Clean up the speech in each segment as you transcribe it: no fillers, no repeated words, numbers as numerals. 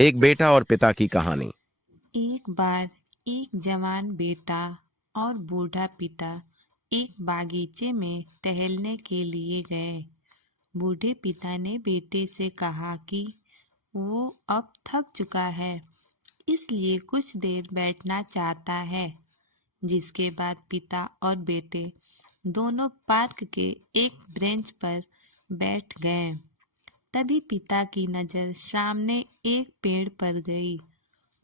एक बेटा और पिता की कहानी। एक बार एक जवान बेटा और बूढ़ा पिता एक बागीचे में टहलने के लिए गए। बूढ़े पिता ने बेटे से कहा कि वो अब थक चुका है, इसलिए कुछ देर बैठना चाहता है। जिसके बाद पिता और बेटे दोनों पार्क के एक बेंच पर बैठ गए। तभी पिता की नज़र सामने एक पेड़ पर गई।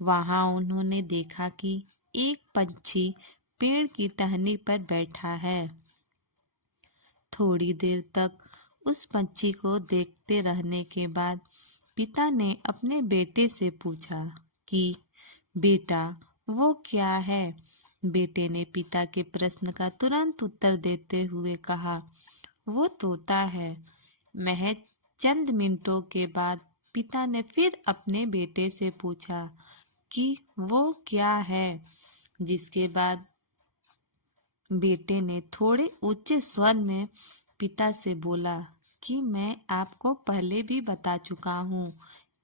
वहां उन्होंने देखा कि एक पंछी पेड़ की टहनी पर बैठा है। थोड़ी देर तक उस पंछी को देखते रहने के बाद पिता ने अपने बेटे से पूछा कि बेटा, वो क्या है। बेटे ने पिता के प्रश्न का तुरंत उत्तर देते हुए कहा, वो तोता है। महज चंद मिनटों के बाद पिता ने फिर अपने बेटे से पूछा कि वो क्या है। जिसके बाद बेटे ने थोड़े ऊंचे स्वर में पिता से बोला कि मैं आपको पहले भी बता चुका हूँ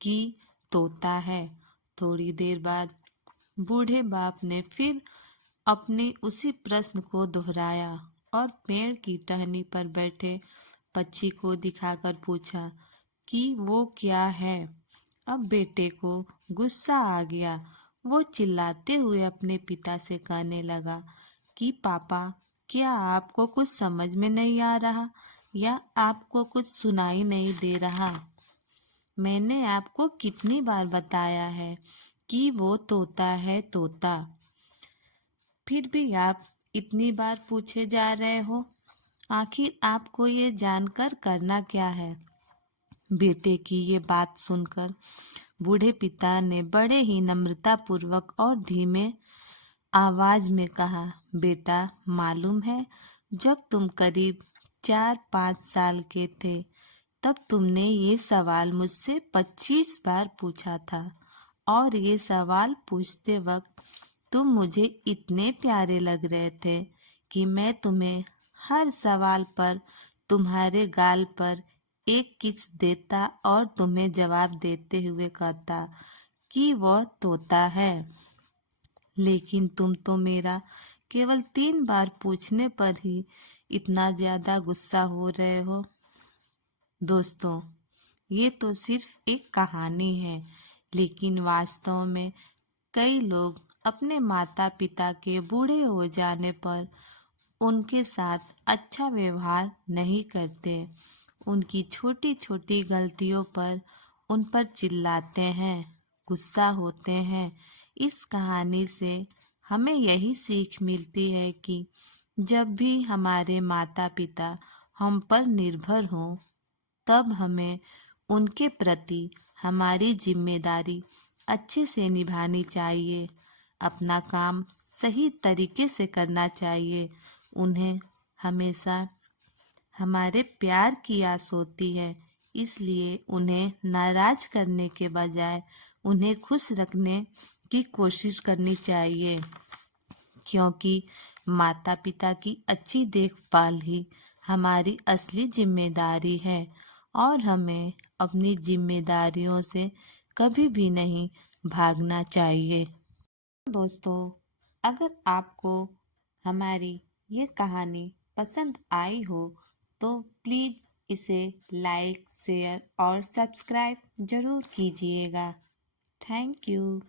कि तोता है। थोड़ी देर बाद बूढ़े बाप ने फिर अपने उसी प्रश्न को दोहराया और पेड़ की टहनी पर बैठे पक्षी को दिखाकर पूछा कि वो क्या है। अब बेटे को गुस्सा आ गया। वो चिल्लाते हुए अपने पिता से कहने लगा कि पापा, क्या आपको कुछ समझ में नहीं आ रहा या आपको कुछ सुनाई नहीं दे रहा। मैंने आपको कितनी बार बताया है कि वो तोता है, तोता। फिर भी आप इतनी बार पूछे जा रहे हो। आखिर आपको ये जानकर करना क्या है। बेटे की ये बात सुनकर बूढ़े पिता ने बड़े ही नम्रतापूर्वक और धीमे आवाज में कहा, बेटा, मालूम है, जब तुम करीब 4-5 साल के थे तब तुमने ये सवाल मुझसे 25 बार पूछा था। और ये सवाल पूछते वक्त तुम मुझे इतने प्यारे लग रहे थे कि मैं तुम्हें हर सवाल पर तुम्हारे गाल पर एक किस देता और तुम्हें जवाब देते हुए कहता कि वह तोता है। लेकिन तुम तो मेरा केवल 3 बार पूछने पर ही इतना ज्यादा गुस्सा हो रहे हो। दोस्तों, ये तो सिर्फ एक कहानी है, लेकिन वास्तव में कई लोग अपने माता पिता के बूढ़े हो जाने पर उनके साथ अच्छा व्यवहार नहीं करते। उनकी छोटी छोटी गलतियों पर उन पर चिल्लाते हैं, गुस्सा होते हैं। इस कहानी से हमें यही सीख मिलती है कि जब भी हमारे माता पिता हम पर निर्भर हों, तब हमें उनके प्रति हमारी जिम्मेदारी अच्छे से निभानी चाहिए। अपना काम सही तरीके से करना चाहिए। उन्हें हमेशा हमारे प्यार की आस होती है, इसलिए उन्हें नाराज करने के बजाय उन्हें खुश रखने की कोशिश करनी चाहिए। क्योंकि माता पिता की अच्छी देखभाल ही हमारी असली जिम्मेदारी है और हमें अपनी जिम्मेदारियों से कभी भी नहीं भागना चाहिए। दोस्तों, अगर आपको हमारी ये कहानी पसंद आई हो तो प्लीज़ इसे लाइक, शेयर और सब्सक्राइब ज़रूर कीजिएगा। Thank you.